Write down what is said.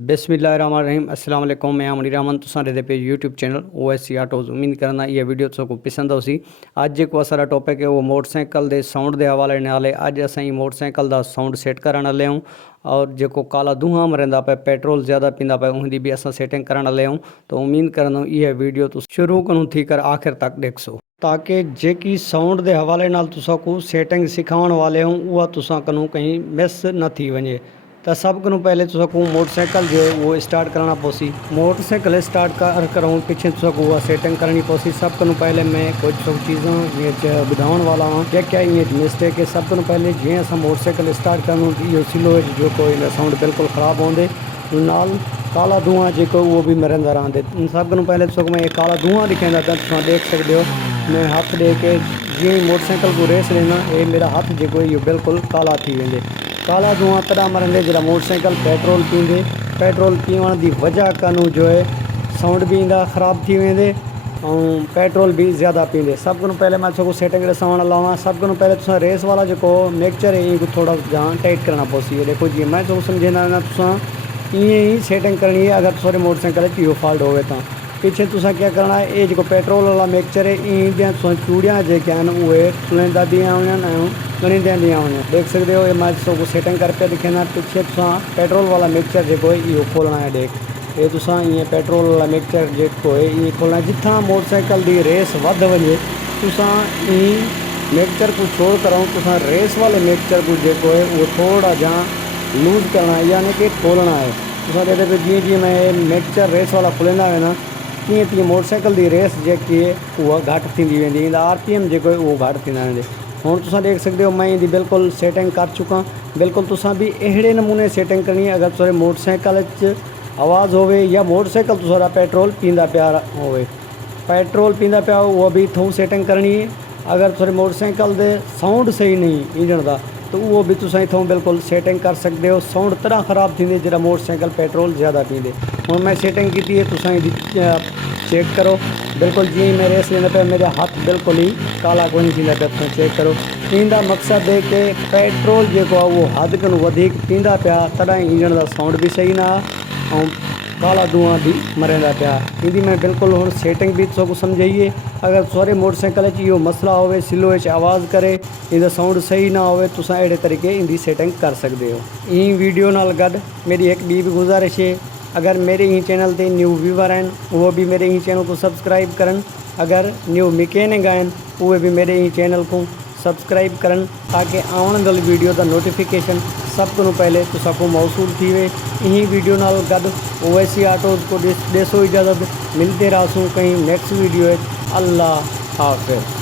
बिस्मिल्लाहिर्रहमानिर्रहीम अस्सलाम वालेकुम। मैं मुनीर रहमान तुसां दे पे यूट्यूब चैनल OSC ऑटोज़। उम्मीद करना ये वीडियो तुसां पसंद होसी। अज जो असारा टॉपिक है वो मोटरसाइकिल के साउंड के हवाले नाल। अज अस मोटरसाइकिल का साउंड सेट करने वाले हूँ और जो काला धुआं मरंदा पे पेट्रोल ज़्यादा पींदा पे उनकी भी अस सेटिंग करने वाले हूँ। तो उम्मीद करना ये वीडियो तुम शुरू करूँ थी कर आखिर तक देखो ताकि जेकी साउंड के हवाले नाल तुसां को सेटिंग सिखाने वाले हूँ वह तुसां कनू कहीं मिस न थी वजे। तो सब को पहले तुसां को मोटरसाइकिल जो है वो स्टार्ट करना पोसी। मोटरसाइकिल स्टार्ट करूँ पीछे तुसां को वह सेटिंग करनी पोसी। सब को पहले मैं कुछ चीज़ों ये बुधाने वाला हूँ क्या क्या ये मिस्टेक है। सब को पहले जी अस मोटरसाइकिल स्टार्ट करूँ ये स्लो जो कोई साउंड बिल्कुल ख़राब होंदे नाल काला धुआं जो वो भी मरंदा रहंदे। सब को पहले तुसां को मैं काला धुआं दिखांदा तो तुसां देख सकते हो। मैं हाथ दे के जी मोटरसाइकिल को रेस लेना ये मेरा हाथ जो ये बिल्कुल काला थी वेंदे। काला धुआं तदा मरंदे जरा मोटरसाइकिल पेट्रोल पींदे। पेट्रोल पीवण की वजह कनू जो है साउंड भी इंदा ख़राब थी वेंदे और पेट्रोल भी ज़्यादा पींदे। सब को पहले मैं सबको सेटिंग ॾिसण लावा। सब को पहले तुसां रेस वाला जो मिक्सचर है ये थोड़ा जहाँ टाइट करना पोसी। देखो जी मैं जो समझेंदा ना तुसां इं ही सेटिंग करनी है। अगर तुसारे मोटरसाइकिल यो फॉल्ट होवे तो पीछे तुसां क्या करना है ये जो पेट्रोल वाला मिक्सचर है इन चूड़ियाँ जो वो तुलेंदा दियाँ हुई गणिंदा दियाँ हुई देख सकते हो। ये मैं सबको सेटिंग करके दिखाना। पीछे तुसां पेट्रोल वाला मिक्सचर जो है ये खोलना है। देख ये तुसां ये पेट्रोल वाला मिक्सचर जो है ये खोलना जिथा मोटरसाइकिल की रेस वध वजे तुसां इन मिक्सचर को छोड़ कर तुसां रेस वाले मिक्सचर को जो है वो थोड़ा जहाँ लूज करना है यानी कि खोलना है। तुसां कहते पे जी जी मैं मिक्सचर रेस वाला खुलंदा है ना तीअं तीअं मोटरसाइकिल की रेस जी वह घट थी वी RPM जो वो घट थी वेंदे। हुण तुसां देख सकते हो मैं इनकी बिल्कुल सेटिंग कर चुका। बिल्कुल तुसां भी अहिड़े नमूने सेटिंग करनी है। अगर तुसारे मोटरसाइकिल आवाज़ होवे या मोटरसाइकिल तुसारा पेट्रोल पींदा पिया होवे पेट्रोल पींदा पिया वो भी थोड़ी सेटिंग करनी है। अगर तुसारे मोटरसाइकिल दे साउंड सही नहीं इंजन का तो वो भी तुसां इथों बिल्कुल सेटिंग कर सकते हो। साउंड तरह ख़राब थी जरा मोटरसाइकिल पेट्रोल ज़्यादा पींदे। हुण मैं सेटिंग की है तुसां चेक करो। बिल्कुल जी मैं रेस लेंदा पे मेरा हाथ बिल्कुल ही काला को नहीं थींदा पे चेक करो। इनका मकसद है कि पेट्रोल जो वो हद कन वधिक पींदा पिया तदा इंजन का साउंड भी सही ना और काला धुआं भी मरंदा पिया। इनकी मैं बिल्कुल हुण सेटिंग भी तुसां को समझाइए। अगर तुसारे मोटरसाइकिल यो मसला होवे स्लो आवाज़ करे इनका साउंड सही ना होवे तुसां एड़े तरीके इनकी सेटिंग कर सकते हो। इन वीडियो नाल गड मेरी एक भी गुजारिश है अगर मेरे ही चैनल ते न्यू व्यूवर हैं वो भी मेरे ही चैनल को सब्सक्राइब करन। अगर न्यू मैकेनिक हैं वो भी मेरे ही चैनल को सब्सक्राइब करन ताकि आने वाली वीडियो का नोटिफिकेशन सब को पहले तुसां को मौसूल थी वे। यही वीडियो नाल गड OSC ऑटोज़ को देसो इजाज़त मिलते रहूँ कहीं नेक्स्ट वीडियो। अल्लाह हाफ़िज़।